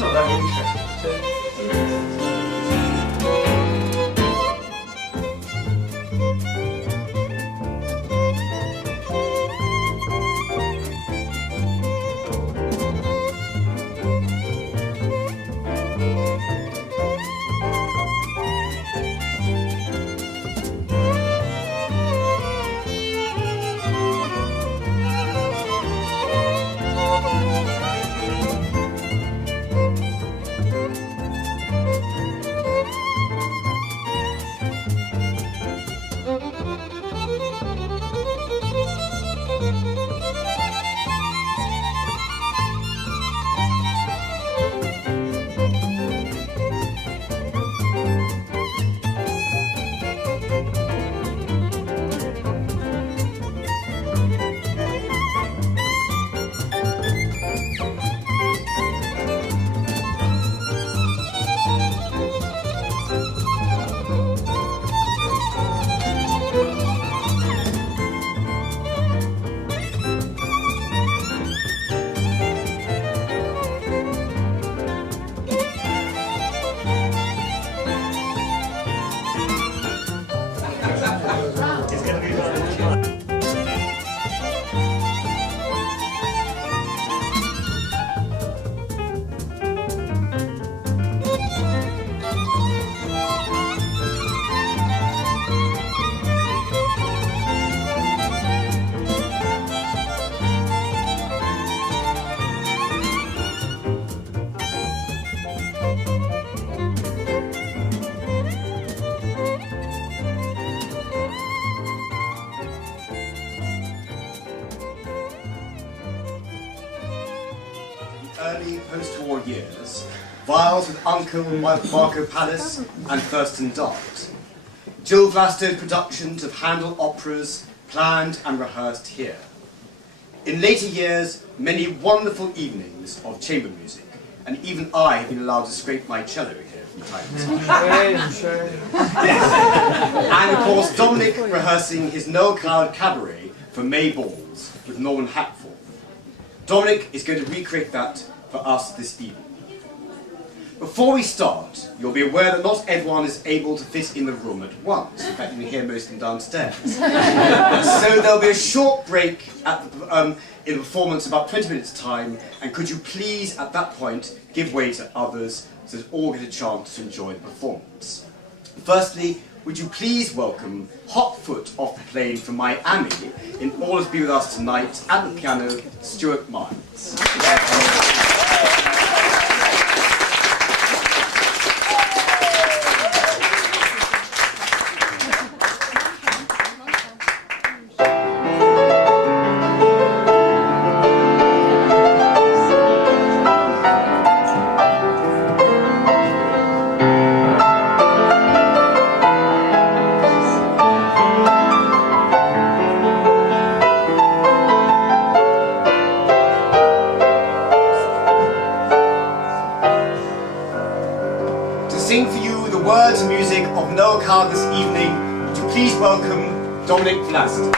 It's not that interesting. Early post-war years, vials with Uncle Marco Palace and Thurston Dart. Jill Vlasto's productions of Handel operas planned and rehearsed here. In later years, many wonderful evenings of chamber music, and even I have been allowed to scrape my cello here from time to time. Yes. And of course, Dominic rehearsing his Noel Coward cabaret for May balls with Norman Hatforth. Dominic is going to recreate that for us this evening. Before we start, you'll be aware that not everyone is able to fit in the room at once. In fact, you can hear most of them downstairs. So there'll be a short break in the performance, about 20 minutes' time, and could you please, at that point, give way to others so that all get a chance to enjoy the performance. Firstly, would you please welcome hot foot off the plane from Miami in order to be with us tonight at the piano, Stuart Miles. Sing for you the words and music of Noel Coward this evening. Would you please welcome Dominic Vlasto.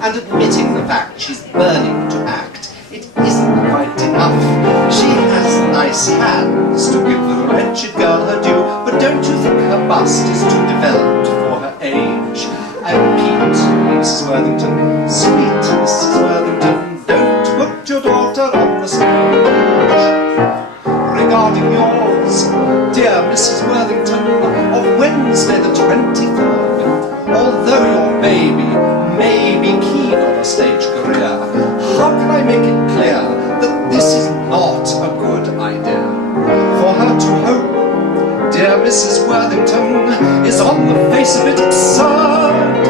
And admitting the fact she's burning to act, it isn't quite enough. She has nice hands to give the wretched girl her due, but don't you think her bust is too developed for her age? I repeat, Mrs. Worthington, sweet Mrs. Worthington, don't put your daughter on the stage. Regarding yours, dear Mrs. Worthington, of Wednesday the 23rd, although your baby may be keen on a stage career, how can I make it clear that this is not a good idea? For her to hope, dear Mrs. Worthington, is on the face of it absurd.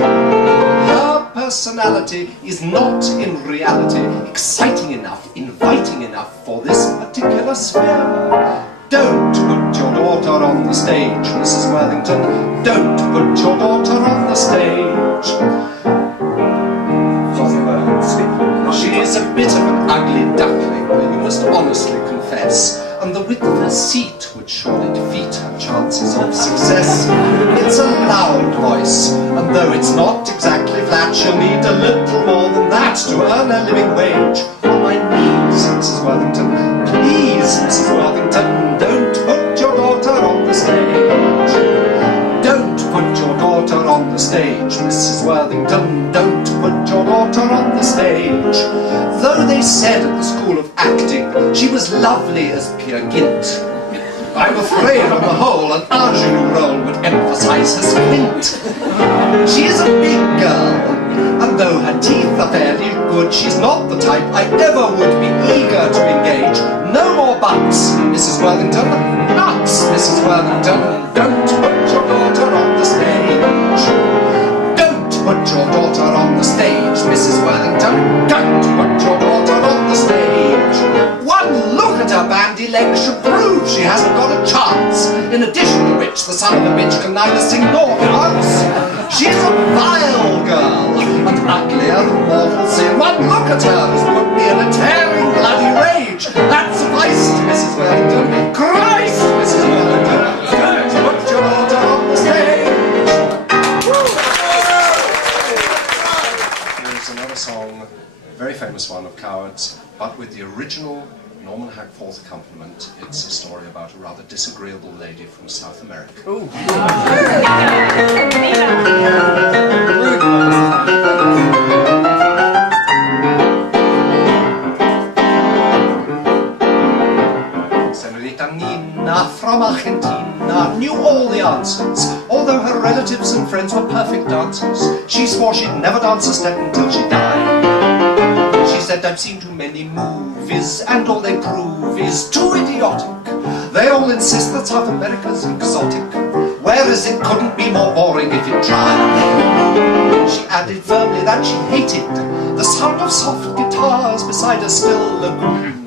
Her personality is not in reality exciting enough, inviting enough for this particular sphere. Don't put your daughter on the stage, Mrs. Worthington. Don't put your daughter on the stage. She's a bit of an ugly duckling, you must honestly confess, and the width of her seat would surely defeat her chances of success. It's a loud voice, and though it's not exactly flat, she'll need a little more than that to earn a living wage. On my knees, Mrs. Worthington, please, Mrs. Worthington, don't put your daughter on the stage. Don't put your daughter on the stage, Mrs. Worthington, don't put your daughter on the stage. Though they said at the School of Acting she was lovely as Peer Gynt, I'm afraid on the whole an ingenue role would emphasize her squint. She is a big girl, and though her teeth are fairly good, she's not the type I ever would be eager to engage. No more buts, Mrs. Worthington. Nuts, Mrs. Worthington. Don't put your daughter on the stage. Don't put your daughter on the stage, Mrs. Worthington. Don't put your daughter on the stage. One look at her bandy legs should prove she hasn't got a chance. In addition to which, the son of a bitch can neither sing nor dance. She's a vile girl, and uglier than mortal sin. One look at her has put me in a tearing bloody rage. That sufficed, Mrs. Worthington. Christ, Mrs. Worthington, don't put your daughter on the stage. Here's another song, a very famous one of Cowards, but with the original Norman Hackforth accompaniment. It's a story about a rather disagreeable lady from South America. Senorita Nina from Argentina knew all the answers. Although her relatives and friends were perfect dancers, she swore she'd never dance a step until she died. She said, I've seen too many movies, and all they prove is too idiotic. They all insist that South America's exotic, whereas it couldn't be more boring if it tried. She added firmly that she hated the sound of soft guitars beside a still lagoon.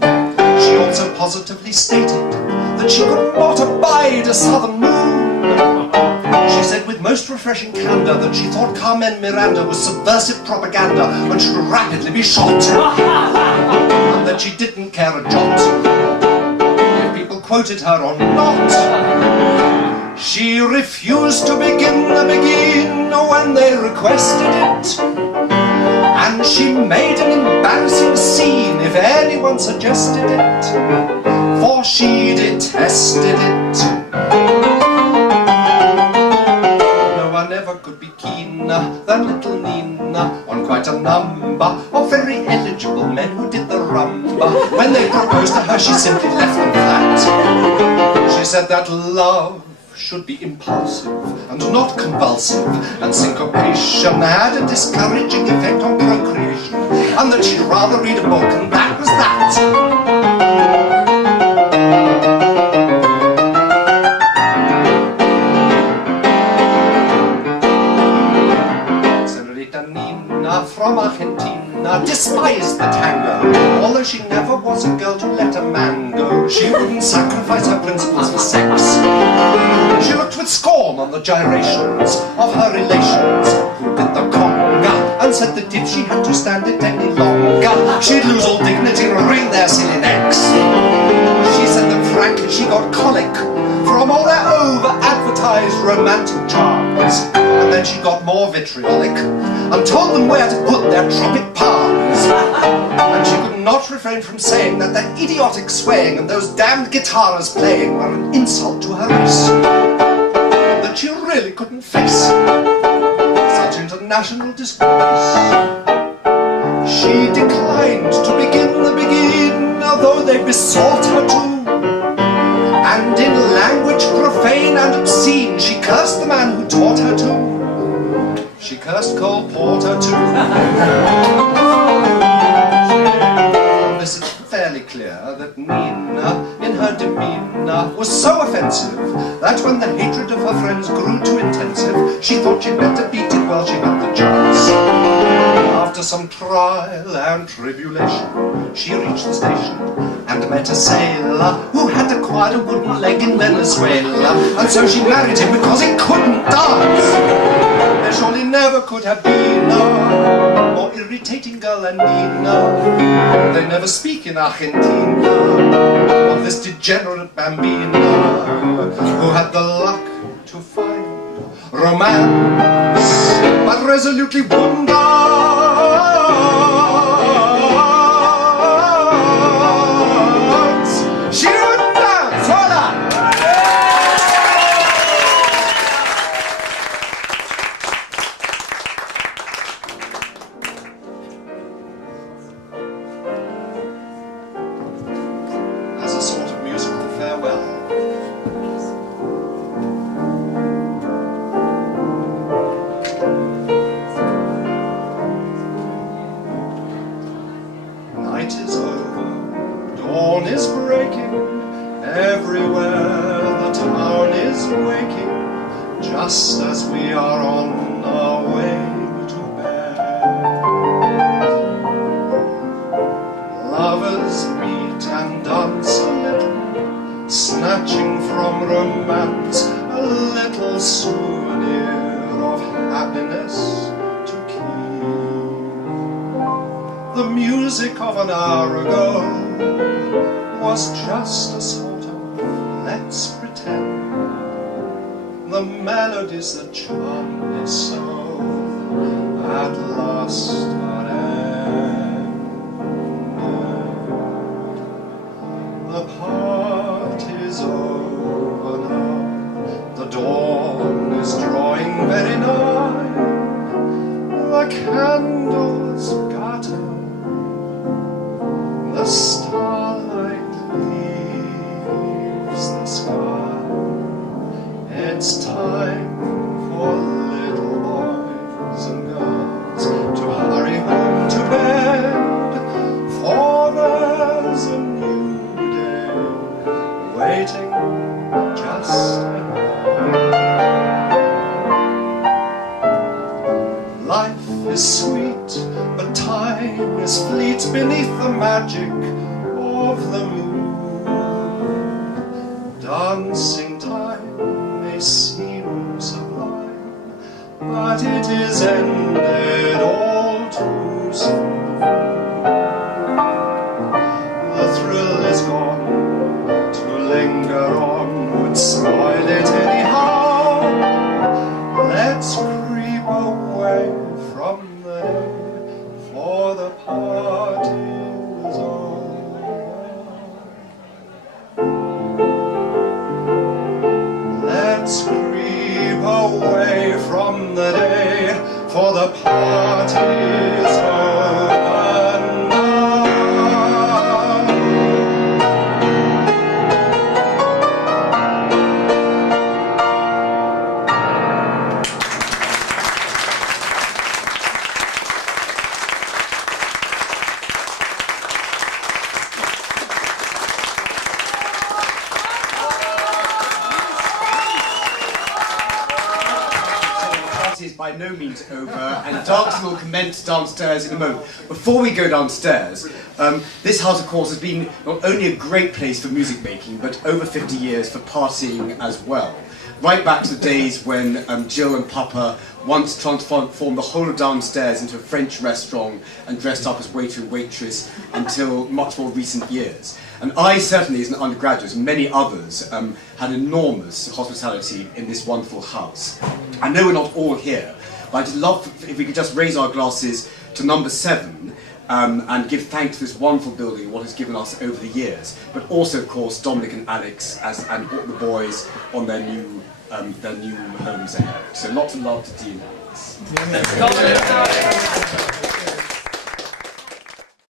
She also positively stated that she could not abide a southern moon. She said with most refreshing candor that she thought Carmen Miranda was subversive propaganda and should rapidly be shot, and that she didn't care a jot if people quoted her or not. She refused to begin when they requested it, and she made an embarrassing scene if anyone suggested it, for she detested it. Could be keen, that little Nina, on quite a number of very eligible men who did the rumba. When they proposed to her, she simply left them flat. She said that love should be impulsive and not convulsive, and syncopation had a discouraging effect on procreation, and that she'd rather read a book, and that was that. From Argentina despised the tango, although she never was a girl to let a man go. She wouldn't sacrifice her principles for sex. She looked with scorn on the gyrations of her relations who did the conga, and said that if she had to stand it any longer, she'd lose all dignity and wring their silly necks. She said that frankly she got colic from all their over-advertised romantic charms, and then she got more vitriolic and told them where to put their tropic palms. And she could not refrain from saying that their idiotic swaying and those damned guitars playing were an insult to her race, that she really couldn't face such international disgrace. She declined to begin the begin, though they besought her to, and in language profane and obscene she cursed the man who taught her to. She cursed Cole Porter too. From this it's fairly clear that Nina, in her demeanour, was so offensive that when the hatred of her friends grew too intensive, she thought she'd better beat it while she had the chance. After some trial and tribulation, she reached the station and met a sailor who had acquired a wooden leg in Venezuela. And so she married him because he couldn't dance. There surely never could have been a more irritating girl than Nina. They never speak in Argentina of this degenerate bambina who had the luck to find romance, but resolutely wouldn't dance. She wouldn't dance, voila! As a sort of musical farewell, night is over, dawn is breaking, everywhere the town is waking, just as we are on our way to bed. Lovers meet and dance a little, snatching from romance a little souvenir of happiness to keep. The music of an hour ago was just a sort of let's pretend. The melodies that charmed us so at last are ended. The party's over now, the dawn is drawing very nigh, the candles gutter, the starlight leaves the sky. It's time for little boys and girls to hurry home to bed, for there's a new day waiting just ahead. Life is sweet, but time is fleet beneath the magic of the moon. Dancing time may seem sublime, but it is ended all too soon. The thrill is gone, to linger on would spoil it anyhow. Let's creep away from the day, for the party is over. Let's creep away from the day, for the party is over now. Is by no means over, and dancing will commence downstairs in a moment. Before we go downstairs, this house, of course, has been not only a great place for music making, but over 50 years for partying as well. Right back to the days when Jill and Papa once transformed the whole of downstairs into a French restaurant and dressed up as waiter and waitress until much more recent years. And I certainly, as an undergraduate, and many others, had enormous hospitality in this wonderful house. I know we're not all here, but I'd love if we could just raise our glasses to number 7 and give thanks to this wonderful building, what it's given us over the years. But also, of course, Dominic and Alex and all the boys on their new homes ahead. So lots of love to Dean.